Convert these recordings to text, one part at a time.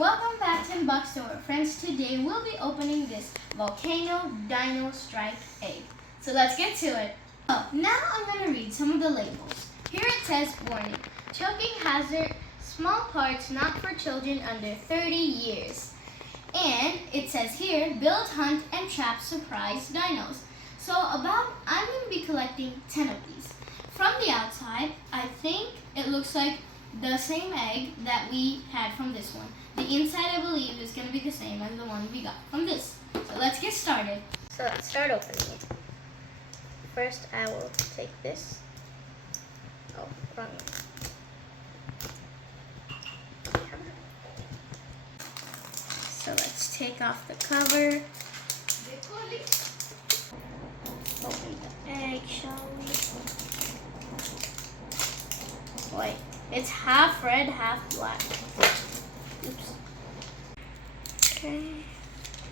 welcome back to Unbox Store. Friends, today we'll be opening this Volcano Dino Strike egg. So let's get to it. Now I'm going to read some of the labels. Here it says, warning, choking hazard, small parts not for children under 30 years. And it says here, build, hunt, and trap surprise dinos. So I'm going to be collecting 10 of these. From the outside, I think it looks like the same egg that we had from this one. The inside, I believe, is going to be the same as the one we got from this. So let's get started. So let's start opening it. First, I will take this. Oh, wrong one. So let's take off the cover. Open the egg, shall we? Wait, it's half red, half black. Oops. Okay.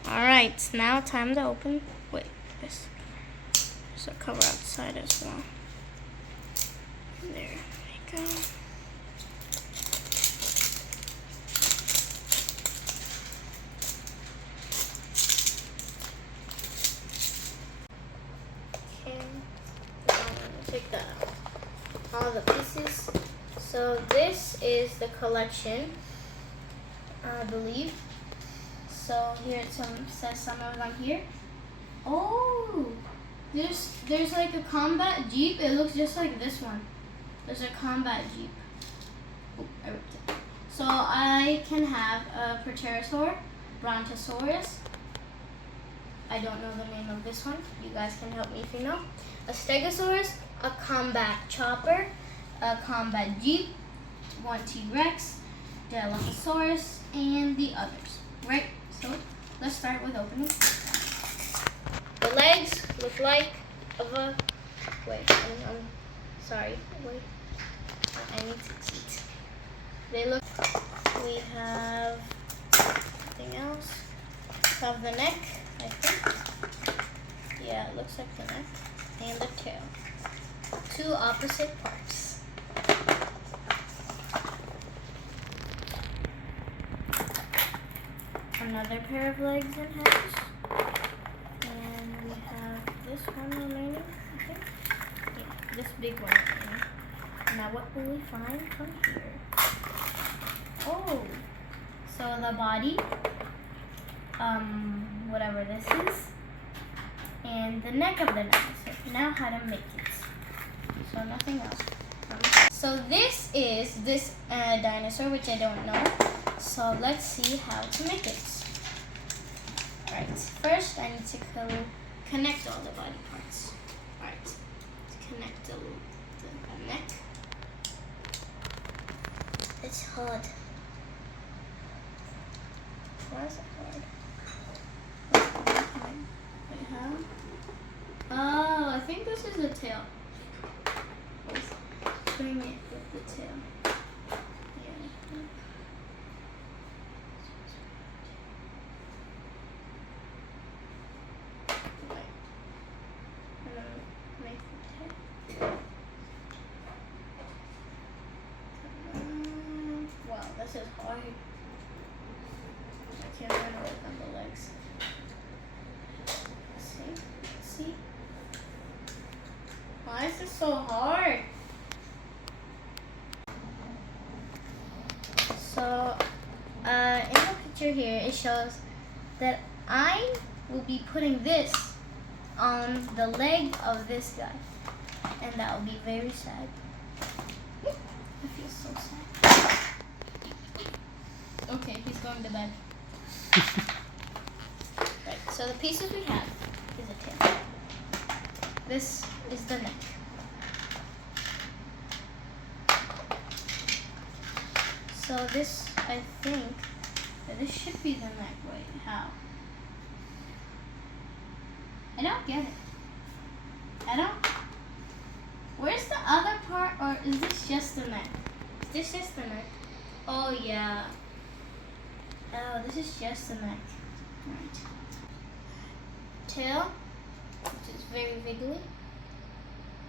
Alright, it's now time to open. Wait, there's a cover outside as well. There we go. Okay, now I'm going to take that out. All the pieces. So this is the collection, I believe. So here it says some of them here. Oh, there's like a combat jeep. It looks just like this one. There's a combat jeep. Oh, I ripped it. So I can have a Proterosaur, Brontosaurus. I don't know the name of this one. You guys can help me if you know. A Stegosaurus, a combat chopper, a combat jeep, one T-Rex, Dilophosaurus, and the others. Right, so let's start with opening. The legs look like of a, wait, I'm sorry, wait, I need to cheat. They look, we have something else. We have the neck, I think. Yeah, it looks like the neck, and the tail. Two opposite parts. Another pair of legs and heads. And we have this one remaining, I think. Yeah, this big one remaining. Now what will we find from here? Oh, so the body, whatever this is, and the neck of the dinosaur. Now how to make it. So nothing else. So this is this dinosaur, which I don't know. So let's see how to make it. Alright, first I need to connect all the body parts. Alright, to connect the neck. It's hard. Why is it hard? Wait, how? Oh, I think this is the tail. Bring it with the tail. Yeah. Wow, this is hard. I can't run away from the legs. See? Why is this so hard? So, in the picture here, it shows that I will be putting this on the leg of this guy. And that will be very sad. I feel so sad. Okay, he's going to bed. Right, so the pieces we have is a tail. This is the neck. So this, I think, this should be the neck. Wait, how? I don't get it. Where's the other part, or is this just the neck? Is this just the neck? Oh yeah. Oh, this is just the neck. Right. Tail, which is very wiggly.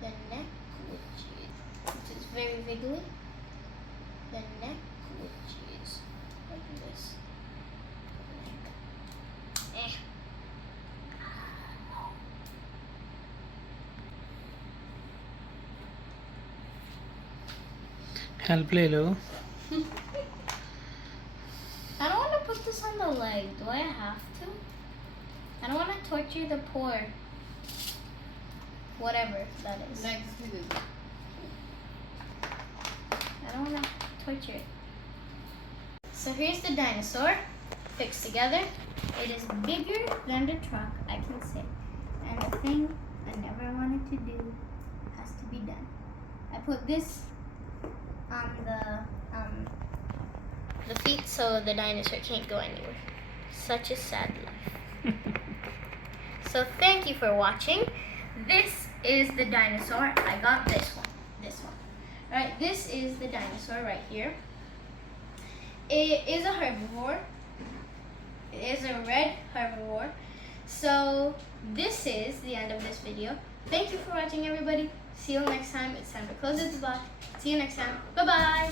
The neck, which is very wiggly. The neck, which is like this. Help Lelo. I don't want to put this on the leg. Do I have to? I don't want to torture the poor. Whatever that is. I don't want to torture it. So here's the dinosaur fixed together. It is bigger than the truck, I can say. And the thing I never wanted to do has to be done. I put this on the feet so the dinosaur can't go anywhere. Such a sad life. So thank you for watching. This is the dinosaur. I got this one. Alright, this is the dinosaur right here. It is a herbivore. It is a red herbivore. So this is the end of this video. Thank you for watching, everybody. See you next time. It's time to close this box. See you next time. Bye-bye.